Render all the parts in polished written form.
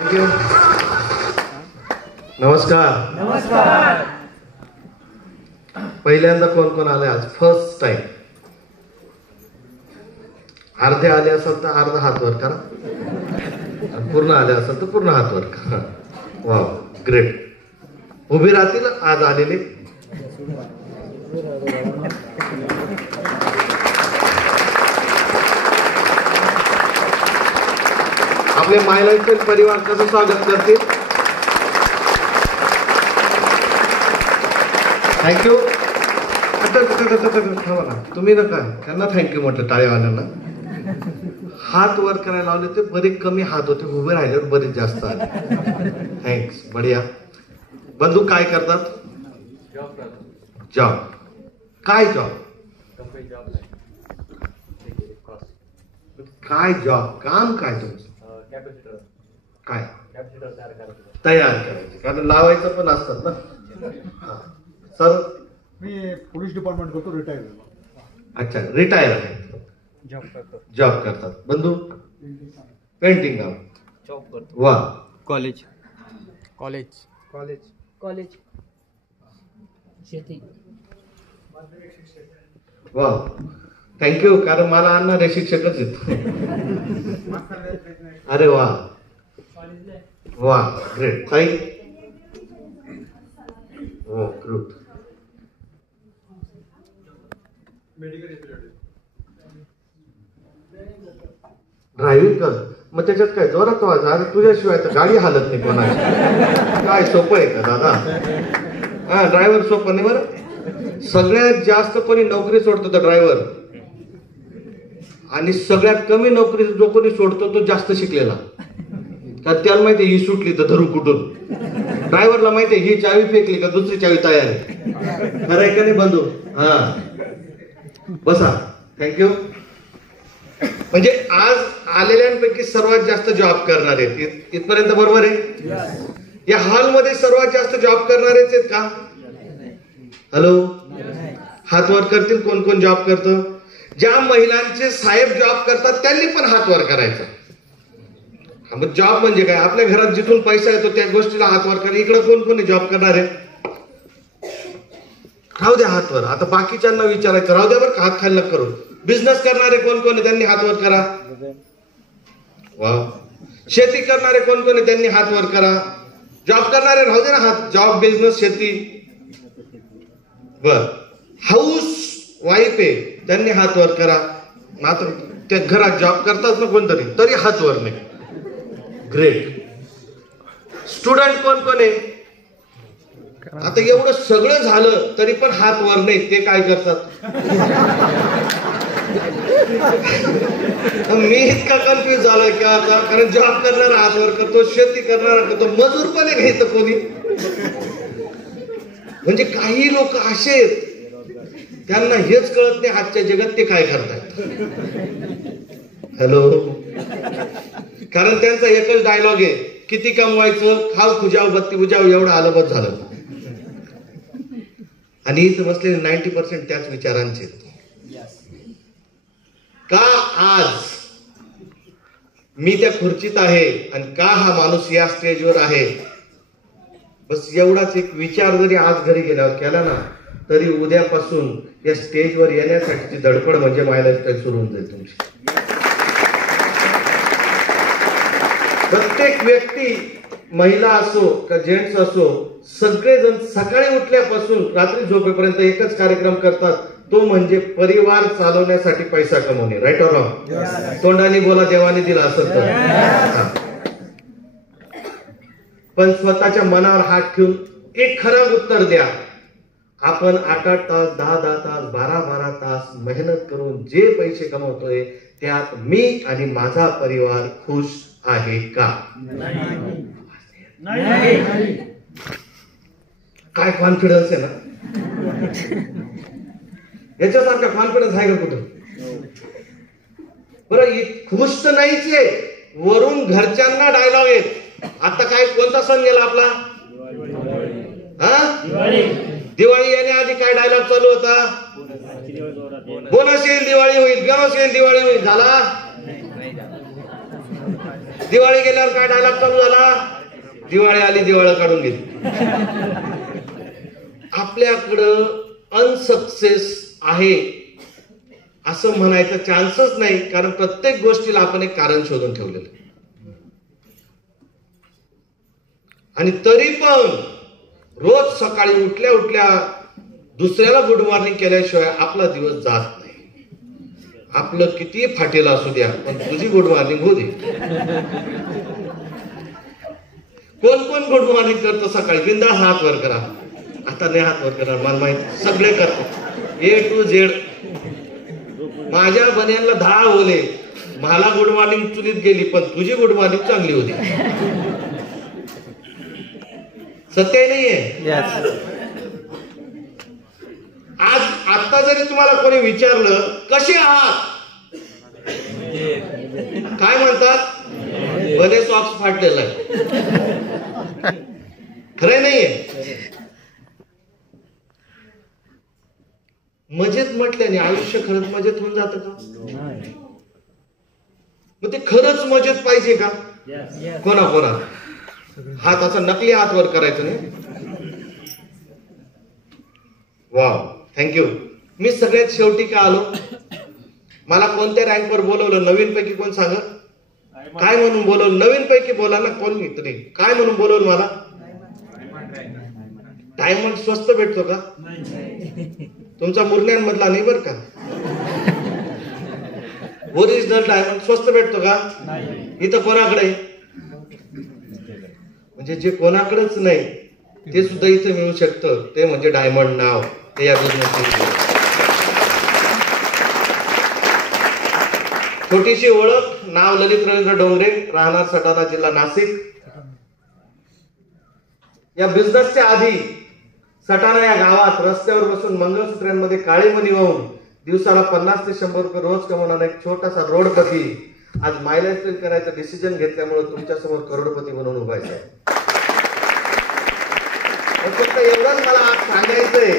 Thank you. नमस्कार. नमस्कार. पहिल्यांदा कोण कोण आले आज? First time. अर्धे आले असेल तर अर्धा हात वर करा, पूर्ण आले असेल तर पूर्ण हात वर करा. Wow, great. उभी राहतील आज आलेले. आपले मायलाईफचे परिवार कसं स्वागत करतील? थँक्यू. तुम्ही नका, त्यांना थँक्यू म्हटलं टाळेवाल्यांना. हात वर करायला लावले ते बरेच कमी हात होते, उभे राहिल्यावर बरेच जास्त आले. थँक्स, बढिया. बंधू काय करतात? जॉब. काय जॉब? काय जॉब? काम काय तुमचं? काय तयार करायचे? कारण लावायचं पण असतात ना. सर, मी पोलीस डिपार्टमेंट करतो, रिटायर. अच्छा, रिटायर आहे. जॉब करतात. बंधू पेंटिंग काम. जॉब करतो. वा. कॉलेज. कॉलेज. कॉलेज. कॉलेज. शेती. वा, थँक्यू. कारण मला आणणारे शिक्षकच आहेत. अरे वा वा, ग्रेट. ताई? हो, ग्रेट. ड्रायव्हिंग कर. मग त्याच्यात काय जोरात वाज? अरे तुझ्याशिवाय तर गाडी हालत नाही कोणाची. काय सोपं आहे का दादा? हा, ड्रायव्हर सोपं नाही बरं. सगळ्यात जास्त कोणी नोकरी सोडतो तर ड्रायव्हर, आणि सगळ्यात कमी नोकरी जो कोणी सोडतो तो जास्त शिकलेला. तर त्याला माहिती ही सुटली तर धरू कुठून. ड्रायव्हरला माहिती ही चावी फेकली का दुसरी चावी तयार आहे. खरं आहे का नाही बंधू? हा, बसा. थँक्यू. म्हणजे आज आलेल्यांपैकी सर्वात जास्त जॉब करणारे आहेत. इथपर्यंत बरोबर आहे? या हॉलमध्ये सर्वात जास्त जॉब करणारेच आहेत का? हॅलो, हात वर करतील कोण कोण जॉब करतं? ज्या महिलांचे साहेब जॉब करतात त्यांनी पण हात वर करायचा. मग जॉब म्हणजे काय? आपल्या घरात जिथून पैसा येतो त्या गोष्टीला हात वर करा. इकडे कोण कोणी जॉब करणार आहे? राहू द्या हात वर. आता बाकीच्यांना विचारायचं, राहू द्या बरं का, हात खाली नका करू. बिझनेस करणारे कोण कोणी त्यांनी हात वर करा. वा. शेती करणारे कोण कोणी त्यांनी हात वर करा. जॉब करणारे राहू दे ना हात. जॉब, बिझनेस, शेती. बर. हाऊस वाईफ आहे त्यांनी हात वर करा. मात्र त्या घरात जॉब करतात ना कोणतरी, तरी हात वर नाही. ग्रेट. स्टुडंट कोण कोण आहे? आता एवढं सगळं झालं तरी पण हात वर नाही. ते काय करतात? मी इतका कन्फ्युज झालोय की आता, कारण जॉब करणारा हात वर करतो, शेती करणारा करतो, मजूर पण आहे घ्यायचं कोणी. म्हणजे काही लोक असे आहेत त्यांना हेच कळत नाही आजच्या जगात ते काय करतात. हॅलो. कारण त्यांचा एकच डायलॉग आहे, किती कमवायचं, खाव खुजाव बत्ती बुजाव, एवढं आलं बस झालं. आणि इथं बसलेले 90% त्याच विचारांचे. का आज मी त्या खुर्चीत आहे आणि का हा माणूस या स्टेजवर आहे, बस एवढाच एक विचार जरी आज घरी गेल्यावर केला ना, तरी उद्यापासून या स्टेजवर येण्यासाठीची धडपड म्हणजे मायलाईफस्टाईल सुरू होऊन जाईल तुमची. प्रत्येक व्यक्ती, महिला असो का जेंट्स असो, सगळेजण सकाळी उठल्यापासून रात्री झोपेपर्यंत एकच कार्यक्रम करतात, तो म्हणजे परिवार चालवण्यासाठी पैसा कमवणे. Right or wrong? तोंडाने बोला, देवाने दिला असं तर. पण स्वतःच्या मनावर हात ठेवून एक खरं उत्तर द्या. आपण 8-8 तास, 10-10 तास, 12-12 तास मेहनत करून जे पैसे कमवतोय त्यात मी आणि माझा परिवार खुश आहे का? नाही. काय कॉन्फिडन्स आहे ना. याच्यासारखा कॉन्फिडन्स आहे का कुठं? बरं, खुश तर नाहीच आहे, वरून घरच्यांना डायलॉग आहेत. आता काय, कोणता सण गेला आपला? दिवाळी येण्याआधी काय डायलॉग चालू होता? बोनस येईल दिवाळी होईल, बोनस येईल दिवाळी होईल. झाला? दिवाळी गेल्यावर काय डायलॉग चालू झाला? दिवाळी आली दिवाळी काढून गेली. आपल्याकडं अनसक्सेस आहे असं म्हणायचं चान्सच नाही, कारण प्रत्येक गोष्टीला आपण एक कारण शोधून ठेवलेलं आहे. आणि तरी पण रोज सकाळी उठल्या उठल्या दुसऱ्याला गुड मॉर्निंग केल्याशिवाय आपला दिवस जात नाही. आपलं किती फाटेला असू द्या, पण तुझी गुड मॉर्निंग होऊ दे. कोण कोण गुड मॉर्निंग करतो सकाळी? बिंदास हात वर करा. आता नाही हात वर करा, मला माहिती सगळे करतो A to Z. माझ्या बन्यांना 10 ओले, मला गुड मॉर्निंग चुलीत गेली, पण तुझी गुड मॉर्निंग चांगली होती. सत्य नाहीये? आज आता जरी तुम्हाला कोणी विचारलं कसे आहात, काय म्हणतात? बने सॉक्स फाटलेला आहे. खरंय नाहीये? मजेत म्हटल्याने आयुष्य खरंच मजेत होऊन जातं का? मग ते खरंच मजेत पाहिजे का? कोणा हात असा नकली हात वर करायचं नाही. Wow, thank you. मी सगळ्यात शेवटी का आलो? मला कोणत्या रँकवर बोलवलं? नवीन पैकी कोण सांग? काय म्हणून बोलवलं? नवीन पैकी बोला ना, कोण मित्र काय म्हणून बोलवलं मला? डायमंड स्वस्त भेटतो का? तुमचा मुरण्यांमधला नाही बर का. ओरिजिनल डायमंड स्वस्त भेटतो का? इथं कोणाकडे? म्हणजे जे कोणाकडेच नाही ते सुद्धा इथे मिळू शकतं, ते म्हणजे डायमंड नाव. ते या बिझनेस. छोटीशी ओळख. नाव ललित रवींद्र डोंगरे, राहणार सटाणा, जिल्हा नाशिक. या बिझनेसच्या आधी सटाणा या गावात रस्त्यावर बसून मंगळसूत्रांमध्ये काळी मणी वाहून दिवसाला 50 ते 100 रुपये रोज कमवणारा एक छोटासा रोडपती आज मायलाइफस्टाईल करायचा डिसिजन घेतल्यामुळे तुमच्या समोर करोडपती म्हणून उभा आहे. फक्त एवढंच मला आज सांगायचंय,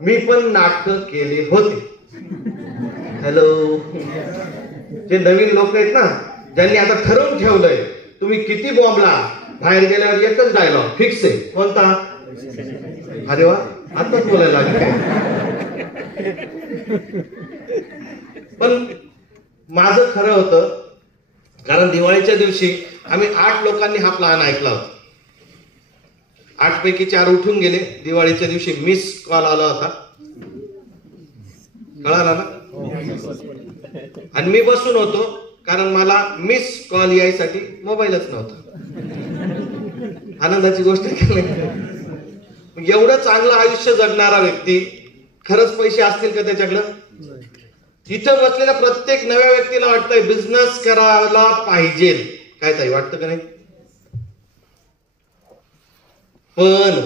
मी पण नाटक केले होते. हॅलो, जे नवीन लोक आहेत ना, ज्यांनी आता ठरवून ठेवलंय तुम्ही किती बॉम्बला, बाहेर गेल्यावर एकच डायलॉग फिक्स आहे. कोणता? अरे वा, आताच बोलायला लागले. पण माझं खरं होतं, कारण दिवाळीच्या दिवशी आम्ही 8 लोकांनी हा प्लॅन ऐकला होता. 8 पैकी 4 उठून गेले. दिवाळीच्या दिवशी मिस कॉल आला होता, कळाला ना? आणि मी बसून होतो, कारण मला मिस कॉल यायसाठी मोबाईलच नव्हता. आनंदाची गोष्ट केली. एवढं चांगलं आयुष्य जगणारा व्यक्ती खरंच पैसे असतील का त्याच्याकडं? इथं बसलेल्या प्रत्येक नव्या व्यक्तीला वाटतंय बिझनेस करायला पाहिजे. काय ताई, वाटतं का नाही? पण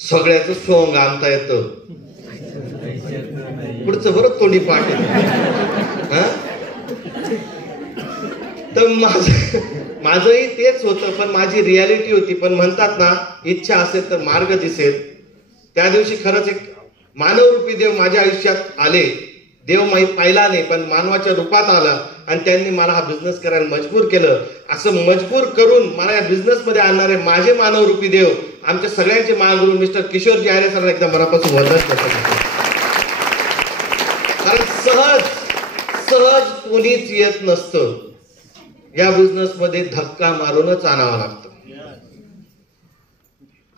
सगळ्याचं सोंग आणता येतं, पुढचं बरं तोंडी पाठ येतं. तर माझंही तेच होतं, पण माझी रियालिटी होती. पण म्हणतात ना, इच्छा असेल तर मार्ग दिसेल. त्या दिवशी खरंच एक मानवरूपी देव माझ्या आयुष्यात आले. देव पाहिला नाही, पण मानवाच्या रूपात आला आणि त्यांनी मला हा बिझनेस करायला मजबूर केलं. असं मजबूर करून मला या बिझनेस मध्ये आणणारे माझे मानवरूपी देव, आमच्या सगळ्यांचे महागुरू मिस्टर किशोरजी आर्य सरांना एकदा मनापासून वंदन करतो. कारण सहज कोणीच येत नसतं. या बिझनेस मध्ये धक्का मारूनच आणावं लागतं.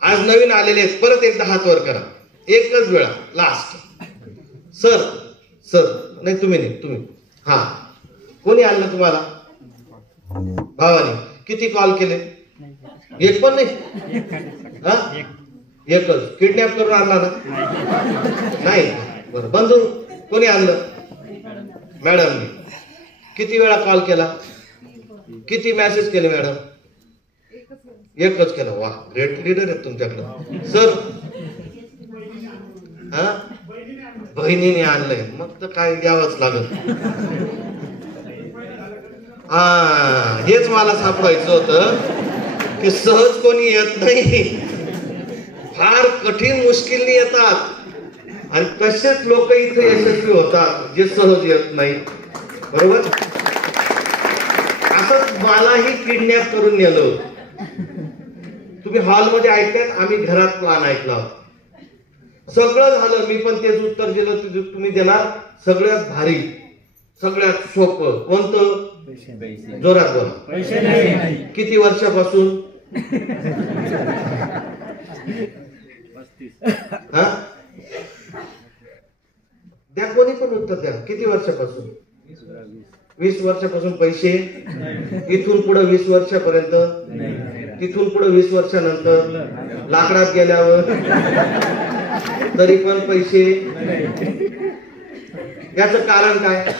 आज नवीन आलेले आहेत, परत एकदा हात वर करा, एकच वेळा, लास्ट. सर नाही, तुम्ही नाही, तुम्ही. हा, कोणी आणलं तुम्हाला? भावाने. किती कॉल केले? एक पण नाही? हा, एकच. किडनॅप करून आणला ना? नाही. बरं, बंधू कोणी आणलं? मॅडमने. किती वेळा कॉल केला? किती मेसेज केले मॅडम? एकच केला. वा, ग्रेट लीडर आहेत तुमच्याकडे. सर? हा, बहिणीने आणलंय, मग तर काय द्यावंच लागत. हा, हेच मला सापडायचं होतं की सहज कोणी येत नाही, फार कठीण मुश्किलने येतात. आणि कसेच लोक इथे यशस्वी होतात जे सहज येत नाही. बरोबर? तसंच मलाही किडनॅप करून नेलं होतं. तुम्ही हॉलमध्ये ऐकताय, आम्ही घरात प्लॅन ऐकला होता. सगळं झालं, मी पण तेच उत्तर दिलं तुम्ही देणार. सगळ्यात भारी, सगळ्यात सोपं कोणतं? जोरात बोला. किती वर्षापासून? हा, द्या, कोणी पण उत्तर द्या. किती वर्षापासून? 20 वर्षापासून पैसे. इथून पुढे 20 वर्षापर्यंत. तिथून पुढे 20 वर्षानंतर लाकडात गेल्यावर तरी पण पैसे. याचं कारण काय?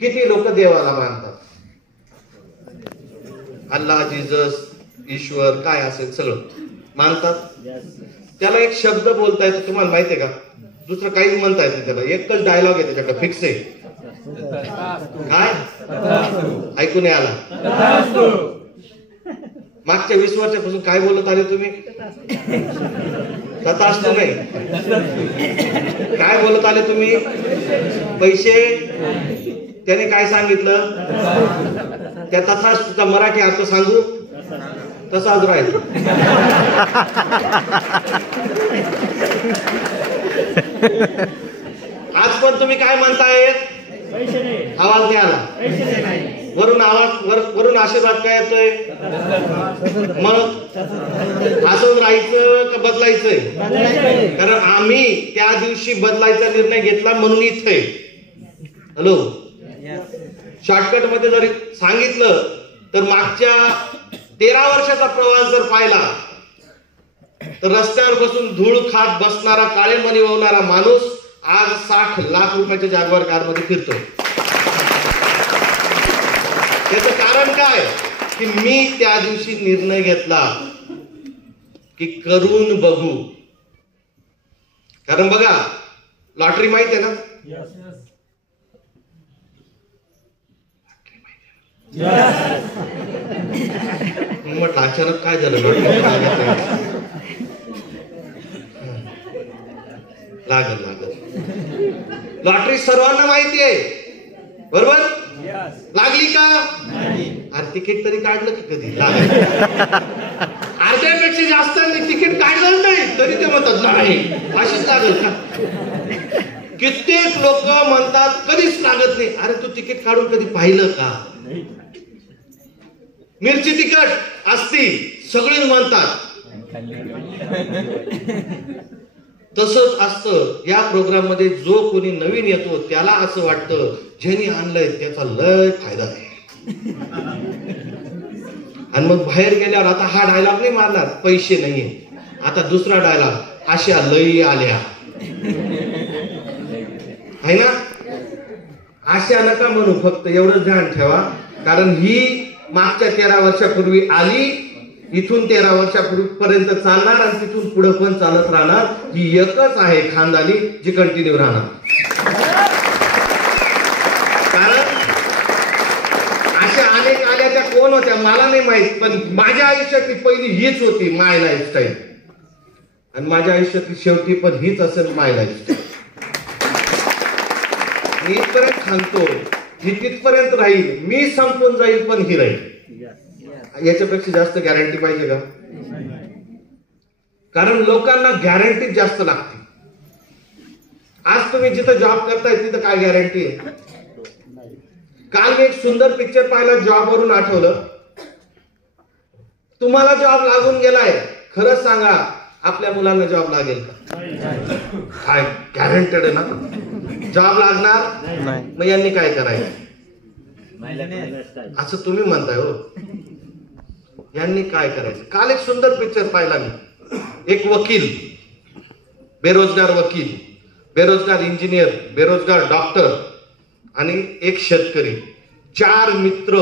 किती लोक देवाला मानतात? अल्लाह, जीसस, ईश्वर काय असेल सगळं मानतात. त्याला एक शब्द बोलता येतो, तुम्हाला माहितीये का? दुसरं काहीच म्हणता येतं त्याला. एकच डायलॉग आहे त्याच्याकडे, फिक्स आहे. काय? ऐकून आला? मागच्या 20 वर्षापासून काय बोलत आले तुम्ही? तथास्तु नाही, काय बोलत आले तुम्ही? पैसे. त्याने काय सांगितलं? त्या तथास्तुचा मराठी अर्थ सांगू? तसाच राहील. आज पण तुम्ही काय म्हणतायत? आवाज नाही आला. वरून आशीर्वाद काय येतोय? मग असंच राहायचं का बदलायचंय? कारण आम्ही त्या दिवशी बदलायचा निर्णय घेतला म्हणून इथे. हॅलो, शॉर्टकट मध्ये जर सांगितलं तर मागच्या 13 वर्षाचा प्रवास जर पाहिला तर रस्त्यावर बसून धूळ खात बसणारा, काळे मणी वाहणारा माणूस आज 60 लाख रुपयाच्या जागवार कार मध्ये फिरतो. त्याचं कारण काय? की मी त्या दिवशी निर्णय घेतला की करून बघू. कारण बघा, लॉटरी माहिती आहे ना? म्हटलं अचानक काय झालं? लागल. लॉटरी सर्वांना माहिती आहे, बरोबर? लागली का? अरे तिकीट तरी काढलं की कधी? अर्ध्यापेक्षा जास्त तिकीट काढलं नाही तरी ते म्हणतात नाही, अशीच लागल का? कित्येक लोक म्हणतात कधीच लागत नाही. अरे तू तिकीट काढून कधी पाहिलं का? मिरची तिखट असती सगळेच म्हणतात. तसंच असतं या प्रोग्राम मध्ये. जो कोणी नवीन येतो त्याला असं वाटतं ज्यांनी आणलंय त्याचा लय फायदा आहे. आणि मग बाहेर गेल्यावर आता हा डायलॉग नाही मारणार, पैसे नाहीये. आता दुसरा डायलॉग, अशा लई आल्या आहे ना. अशा नका म्हणू, फक्त एवढंच ध्यान ठेवा. कारण ही मागच्या 13 वर्षापूर्वी आली, इथून 13 वर्षापूर्वी पर्यंत चालणार आणि तिथून पुढे पण चालत राहणार. ही एकच आहे खानदानी जी कंटिन्यू राहणार. कारण अशा अनेक आल्या, त्या कोण होत्या मला नाही माहित, पण माझ्या आयुष्यातली पहिली हीच होती माय लाईफस्टाईल. आणि माझ्या आयुष्यातली शेवटी पण हीच असेल माय लाईफस्टाईल. मी इथपर्यंत सांगतो, ही तिथपर्यंत राहील. मी संपून जाईल पण ही राहील. याच्यापेक्षा जास्त गॅरंटी पाहिजे का? कारण लोकांना गॅरंटी जास्त लागते. आज तुम्ही जिथं जॉब करताय तिथं काय गॅरंटी आहे? काल मी एक सुंदर पिक्चर पाहिला, जॉब वरून आठवलं. तुम्हाला जॉब लागून गेलाय, खरंच सांगा आपल्या मुलांना जॉब लागेल का? काय गॅरंटेड आहे ना जॉब लागणार? मग यांनी काय करायचं असं तुम्ही म्हणताय हो. यांनी काय करायचं? काल एक सुंदर पिक्चर पाहिला मी. एक वकील, बेरोजगार वकील, बेरोजगार इंजिनियर, बेरोजगार डॉक्टर आणि एक शेतकरी. 4 मित्र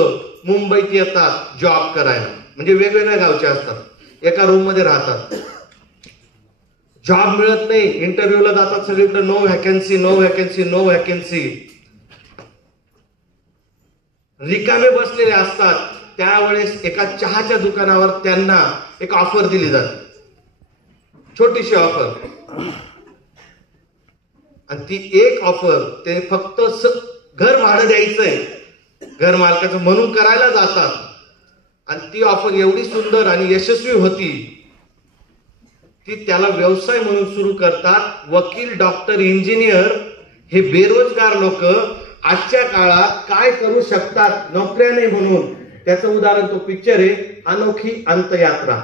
मुंबईत येतात जॉब करायला. म्हणजे वेगवेगळ्या गावचे असतात, एका रूम मध्ये राहतात. जॉब मिळत नाही, इंटरव्ह्यूला जातात, सगळीकडे no vacancy, no vacancy, no vacancy. रिकामे बसलेले असतात. त्यावेळेस एका चहाच्या दुकानावर त्यांना एक ऑफर दिली जाते, छोटीशी ऑफर. आणि ती एक ऑफर, ते फक्त घर भाडं द्यायचंय घर मालकाचं म्हणून करायला जातात आणि ती ऑफर एवढी सुंदर आणि यशस्वी होती की त्याला व्यवसाय म्हणून सुरू करतात. वकील, डॉक्टर, इंजिनियर हे बेरोजगार लोक आजच्या काळात काय करू शकतात नोकऱ्या नाही म्हणून. त्याचं उदाहरण तो पिक्चर आहे अनोखी अंतयात्रा.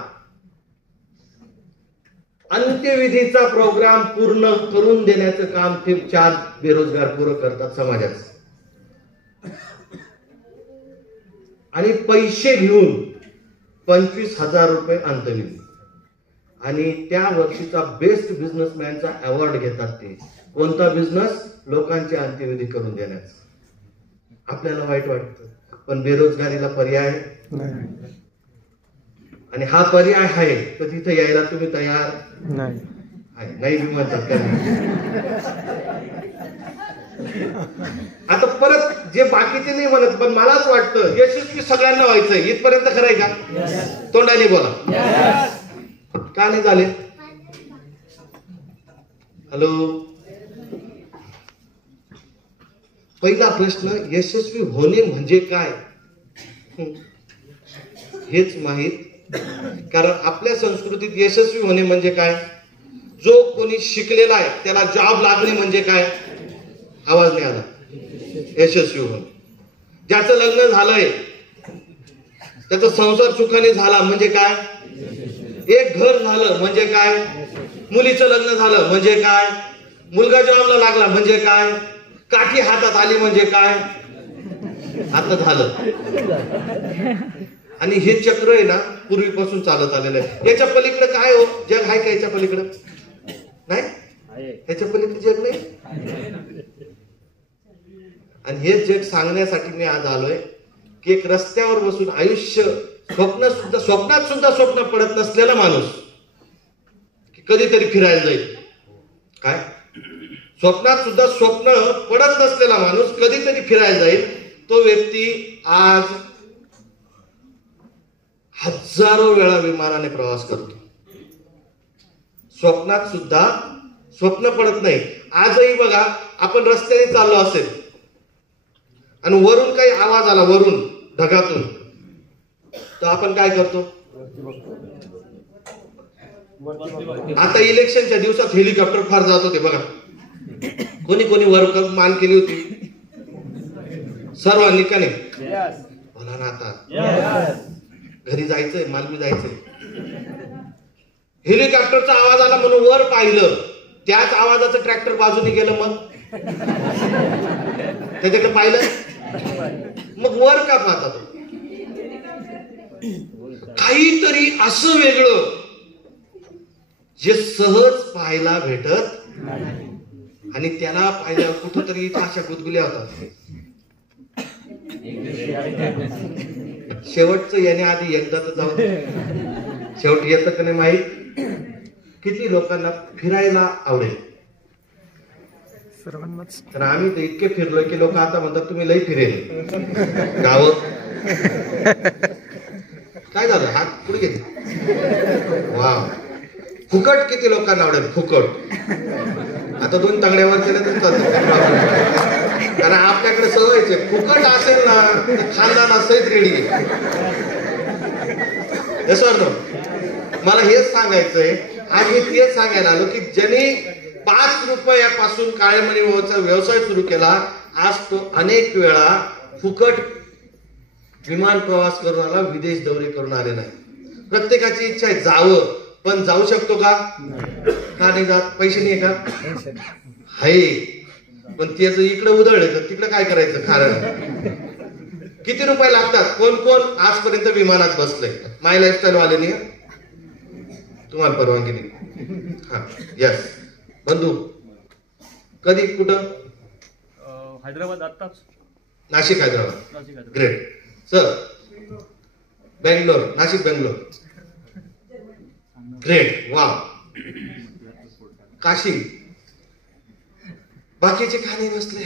अंत्यविधीचा प्रोग्राम पूर्ण करून देण्याचं काम ते 4 बेरोजगार पोरं करतात समाजात. आणि पैसे घेऊन 25,000 रुपये अंत्यविधी आणि त्या वर्षीचा बेस्ट बिझनेसमॅनचा अवॉर्ड घेतात ते. कोणता बिझनेस? लोकांचे अंत्यविधी करून देण्याचा. आपल्याला वाईट वाटतं पण बेरोजगारीला पर्याय आणि हा पर्याय आहे तर तिथे यायला तुम्ही तयार नाही मी म्हणतात का? आता परत जे बाकीचे नाही म्हणत पण मलाच वाटतं यशस्वी सगळ्यांना व्हायचंय. इथपर्यंत खरंय का? तोंडाने बोला. का नाही झाले? हॅलो. पहिला प्रश्न, यशस्वी होणे म्हणजे काय हेच माहित. कारण आपल्या संस्कृतीत यशस्वी होणे म्हणजे काय? जो कोणी शिकलेला आहे त्याला जॉब लागणे म्हणजे काय? आवाज नाही आला. यशस्वी होणे. ज्याचं लग्न झालंय त्याचा संसार सुखाने झाला म्हणजे काय? एक घर झालं म्हणजे काय? मुलीचं लग्न झालं म्हणजे काय? मुलगा जॉबला लागला म्हणजे काय? काठी हातात आली म्हणजे काय? आता झालं. आणि हे चक्र आहे ना पूर्वीपासून चालत आलेलं आहे. याच्या पलीकडे काय हो जग आहे का? याच्या पलीकडे नाही. याच्या पलीकडे जग नाही. आणि हे जग सांगण्यासाठी मी आज आलोय की एक रस्त्यावर बसून आयुष्य स्वप्नात सुद्धा स्वप्न पडत नसलेला माणूस की कधीतरी फिरायला जाईल. काय? स्वप्नात सुद्धा स्वप्न पडत नसलेला माणूस कधीतरी फिरायला जाईल. तो व्यक्ती आज हजारो वेळा विमानाने प्रवास करतो. स्वप्नात सुद्धा स्वप्न पडत नाही. आजही बघा आपण रस्त्याने चाललो असेल आणि वरून काही आवाज आला, वरून ढगातून, तर आपण काय करतो? आता इलेक्शनच्या दिवसात हेलिकॉप्टर फार जात होते बघा. कोणी कोणी वर मान केली होती? सर्वांनी का नाही? बोला ना आता. घरी जायचंय, मालवी जायचंय. हेलिकॉप्टरचा आवाज आला म्हणून वर पाहिलं, त्याच आवाजाचं ट्रॅक्टर बाजूने गेलं, मग त्याच्याकडे पाहिलं, मग वर का पाहता? काहीतरी असं वेगळं जे सहज पाहायला भेटत आणि त्याला पाहिल्यावर कुठंतरी अशा गुदगुल्या होतात. शेवटचं याने आधी एकदा तर जाऊ. शेवटी येतं का नाही माहित. किती लोकांना फिरायला आवडेल? सर्वांनाच. तर आम्ही तर इतके फिरलोय की लोक आता म्हणतात तुम्ही लई फिरेल गाव. काय झालं? हात पुढे घेतला. वा, फुकट किती लोकांना आवडेल? फुकट. आता 2 तांगड्यावर केलं तर चालतं. कारण आपल्याकडे सवयच आहे. फुकट असेल ना तर खानदाना सहित रेडी आहे. मला हेच सांगायचंय. आज मी तेच सांगायला आलो की ज्यांनी 5 रुपयापासून काळेमणी व्यवसाय सुरू केला, आज तो अनेक वेळा फुकट विमान प्रवास करून आला, विदेश दौरे करून आलेला आहे. प्रत्येकाची इच्छा आहे जावं, पण जाऊ शकतो का? का नाही जात? पैसे नाही का? आहे. पण त्याचं इकडे उधळलं तर तिकडे काय करायचं? कारण किती रुपये लागतात? कोण कोण आजपर्यंत विमानात बसलंय? माय लाईफस्टाईल वाल्याने. तुम्हाला परवानगी नाही? हा, यस. बंधू कधी कुठं? हैदराबाद आत्ताच. Nashik Hyderabad. Great sir. Bangalore, Nashik Bangalore. Great. वा. काशी. बाकीचे का नाही बसले?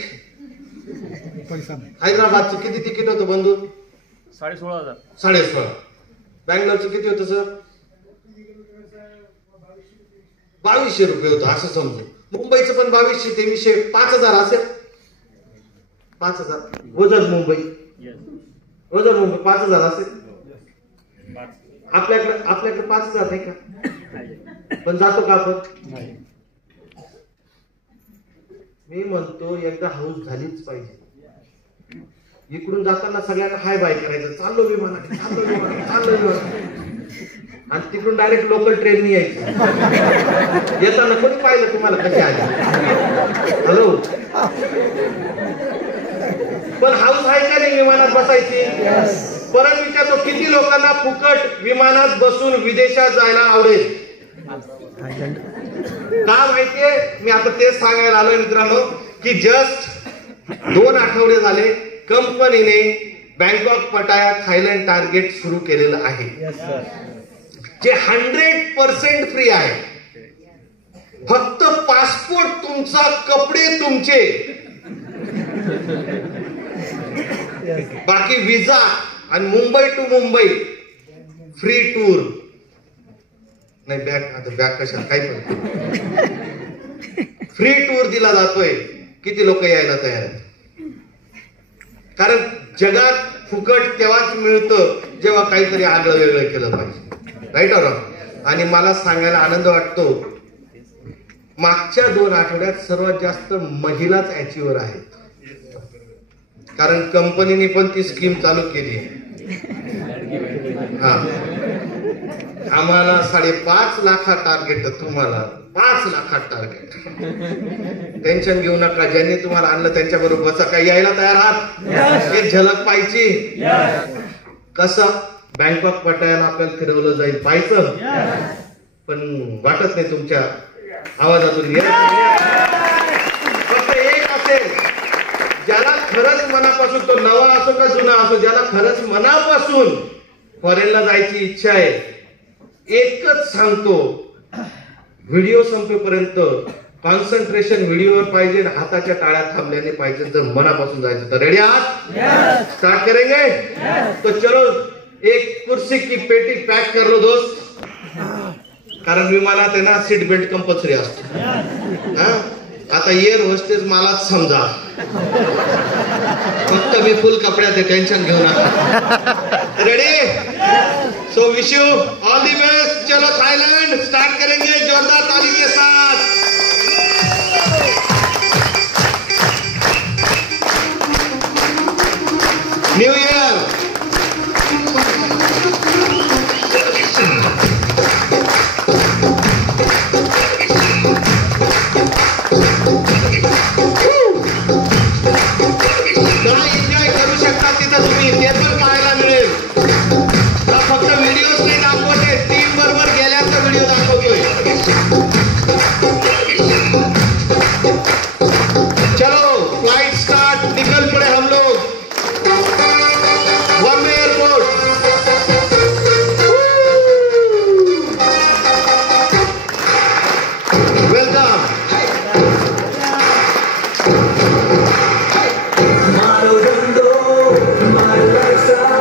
पैसा नाही. हैदराबादचं किती तिकीट होतं बंधू? 16,500. 16,500. बँगलोरचं किती होतं सर? 2200 रुपये होतं असं समजू. मुंबईचं पण 2200, 2300, 5000 असेल. 5000 वजन मुंबई. येस. रोजा मुंबई 5,000 असेल. 5. आपल्याकडे 5,000 नाही का? आहे. पण जातो का आपण? नाही. मी म्हणतो एकदा हाऊस झालीच पाहिजे. इकडून जाताना सगळ्यांना हाय बाय करायचं, चाललो विमानाने, चाललो विमानाने, चाललो विमानाने, आणि तिकडून डायरेक्ट लोकल ट्रेननी यायचं. येताना कोणी पाहिलं तुम्हाला कसे आले? हॅलो. पण हाऊस आहे का नाही विमानात बसायची? परत विचारतो, किती लोकांना फुकट विमानात बसून विदेशात जायला आवडेल? का माहितीये? मी आता तेच सांगायला आलोय मित्रांनो, की जस्ट 2 आठवडे झाले कंपनीने बँकॉक पटाया थायलंड टार्गेट सुरू केलेलं आहे, जे 100% फ्री आहे. फक्त पासपोर्ट तुमचा, कपडे तुमचे, बाकी विजा आणि Mumbai to Mumbai free tour नाही. बॅग कशा काही पण फ्री टूर दिला जातोय. किती लोक यायला तयार आहेत? कारण जगात फुकट तेव्हाच मिळतं जेव्हा काहीतरी आगळं वेगळं केलं पाहिजे. Right or wrong? आणि मला सांगायला आनंद वाटतो, मागच्या 2 आठवड्यात सर्वात जास्त महिलाच अॅचिव्हर आहेत. कारण कंपनीने पण ती स्कीम चालू केली आहे. हा, आम्हाला 5.5 लाखात टार्गेट, तुम्हाला 5 लाखात टार्गेट. टेन्शन घेऊ नका. ज्यांनी तुम्हाला आणलं त्यांच्या बरोबर बसा. काही यायला तयार आहात? एक झलक पाहिजे. कसं बँकॉक पटायाला आपल्याला फिरवलं जाईल पाहायचं, पण वाटत नाही तुमच्या आवाजातून. फक्त एक असेल, ज्याला खरंच मनापासून, तो नवा असो का जुना असो, ज्याला खरंच मनापासून फॉरेनला जायची इच्छा आहे, एकच सांगतो, व्हिडिओ संपेपर्यंत कॉन्सन्ट्रेशन व्हिडिओवर पाहिजे, हाताच्या टाळ्या थांबल्याने पाहिजे. जर मनापासून जायचं तर रेडी आहात? स्टार्ट करेंगे? तो चलो, एक कुर्सी की पेटी पॅक कर लो दोस्त, कारण विमानात आहे ना सीट बेल्ट कंपल्सरी असतो. आता एअर होस्टेस मलाच समजा, फक्त मी फुल कपड्यात आहे, टेन्शन घेऊ नका. Ready? So wish you all the best. चलो थाईलैंड स्टार्ट करेंगे जोरदार ताली के साथ. New year. काय एन्जॉय करू शकता तिथं तुम्ही, ते पण पाहायला मिळेल. फक्त व्हिडिओच नाही दाखवते, टीम बरोबर गेल्याचा व्हिडिओ दाखवतोय. चलो फ्लाइट स्टार्ट, निकल पड़े हम लोग. Bombay airport. Welcome. Maru Dando, Maru Rasa.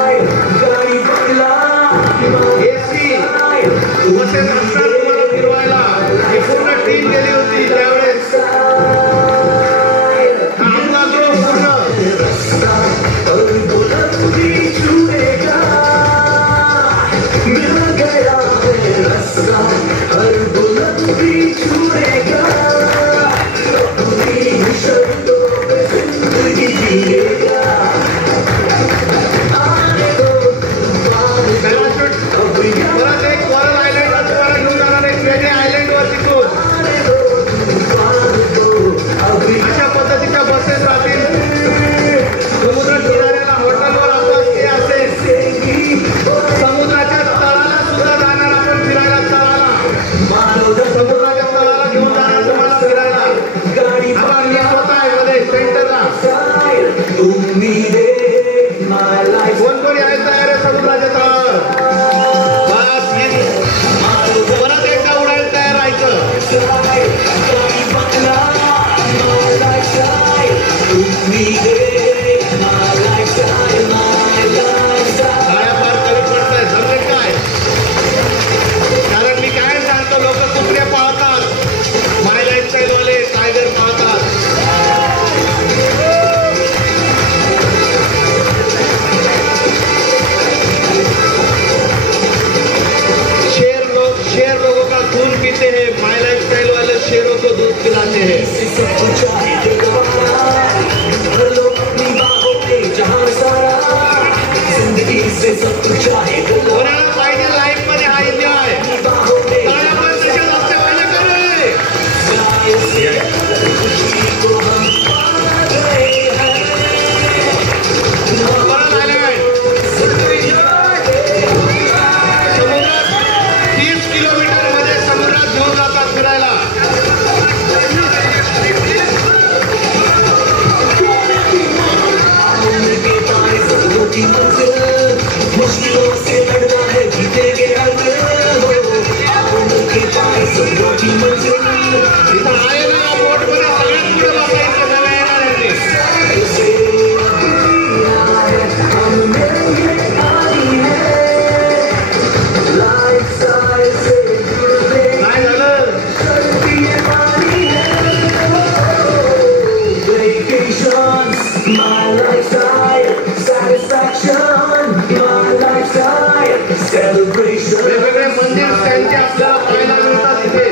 अनोखी मंजिल, मुश्किलों से लड़ना है, जीतेंगे हर दिल, उनके पास अनोखी मंजिल। इथं आहे ना या बोटमध्ये सगळ्यात पुढे बसायचं नव्या येणाऱ्यांनी. काय झालं? My lifestyle, satisfaction, my lifestyle, celebration. वेगवेगळे मंदिर त्यांचे आपल्याला पाहायला मिळतात तिथे.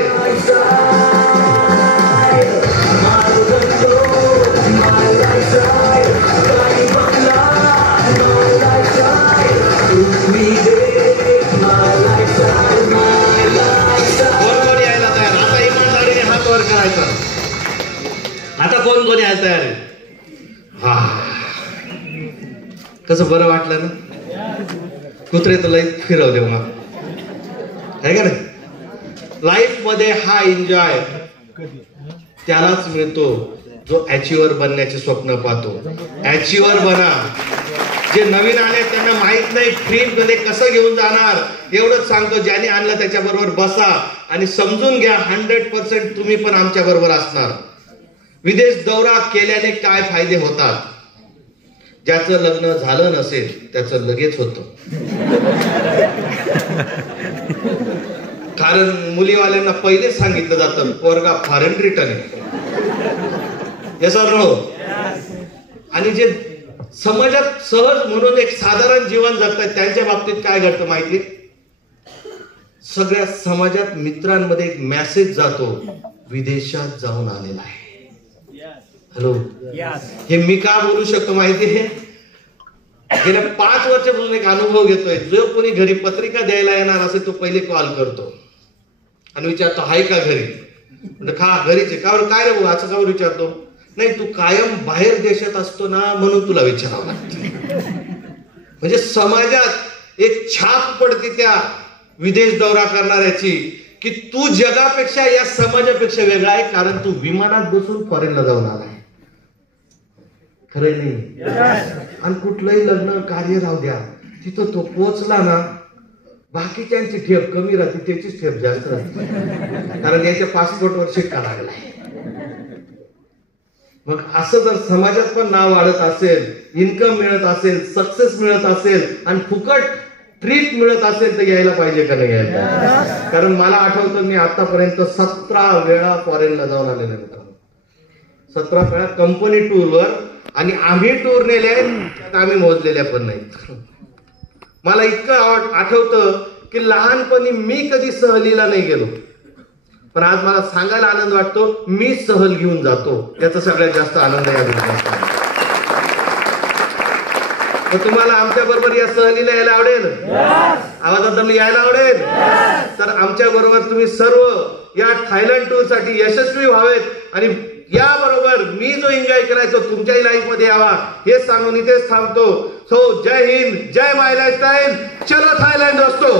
कोण कोण यायला तयार? आता इमानदारीने हात वर करायचा. आता कोण कोण यायला तयार आहे? हा, कसं बरं वाटलं ना? कुत्रे तर लई फिरव दे मग, आहे का नाही? लाईफ मध्ये हा एन्जॉय त्यालाच मिळतो जो अचिव्हर बनण्याचे स्वप्न पाहतो. अचिव्हर बना. जे नवीन आले त्यांना माहित नाही फ्री मध्ये कसं घेऊन जाणार. एवढंच सांगतो, ज्याने आणलं त्याच्या बरोबर बसा आणि समजून घ्या 100% तुम्ही पण आमच्या बरोबर असणार. विदेश दौरा केल्याने काय फायदे होतात? ज्याचं लग्न झालं नसेल त्याचं लगेच होतं. कारण मुलीवाल्यांना पहिले सांगितलं जातं पोरगा फॉरेन रिटर्न आहे. नो. आणि जे समाजात सहज म्हणून एक साधारण जीवन जगतात त्यांच्या बाबतीत काय घडतं माहिती? सगळ्या समाजात मित्रांमध्ये एक मेसेज जातो, विदेशात जाऊन आलेला आहे. हॅलो, हे मी का बोलू शकतो माहिती आहे? गेल्या 5 वर्षापासून एक अनुभव घेतोय. जो कोणी घरी पत्रिका द्यायला येणार असेल तो पहिले कॉल करतो आणि विचारतो, हाय का घरी? म्हणजे खा घरीचे का? काय रे भाऊ असं का विचारतो? नाही, तू कायम बाहेर देशात असतो ना म्हणून तुला विचारावं लागतं. म्हणजे समाजात एक छाप पडते त्या विदेश दौरा करणाऱ्याची की तू जगापेक्षा या समाजापेक्षा वेगळा आहे, कारण तू विमानात बसून फॉरेनला जाऊन आलाय. खरं नाही? आणि कुठलंही लग्न कार्य राहू द्या, तिथं तो पोचला ना, बाकीच्यांची ठेप कमी राहते, त्याचीच ठेप जास्त राहते, कारण याच्या पासपोर्टवर शिक्का लागलाय. मग असं जर समाजात पण नाव वाढत असेल, इन्कम मिळत असेल, सक्सेस मिळत असेल आणि फुकट ट्रीट मिळत असेल तर यायला पाहिजे का नाही यायला? कारण मला आठवतं मी आतापर्यंत 17 वेळा फॉरेनला जाऊन आलेले मित्रांनो. 17 वेळा कंपनी टूरवर, आणि आम्ही टूर नेले त्यात आम्ही मोजलेल्या पण नाहीत. मला इतकं आठवतं की लहानपणी मी कधी सहलीला नाही गेलो, पण आज मला सांगायला आनंद वाटतो मी सहल घेऊन जातो. याचा सगळ्यात जास्त आनंद या दिवसात. तर तुम्हाला आमच्या बरोबर या सहलीला यायला आवडेल? आवाजात मी यायला आवडेल? तर आमच्या बरोबर तुम्ही सर्व या थायलंड टूर साठी यशस्वी व्हावेत आणि याबरोबर मी जो एन्जॉय करायचो तुमच्याही लाईफ मध्ये यावा हे सांगून इथेच थांबतो. सो जय हिंद, जय माय लाईफस्टाईल. चलो थायलंड दोस्तों.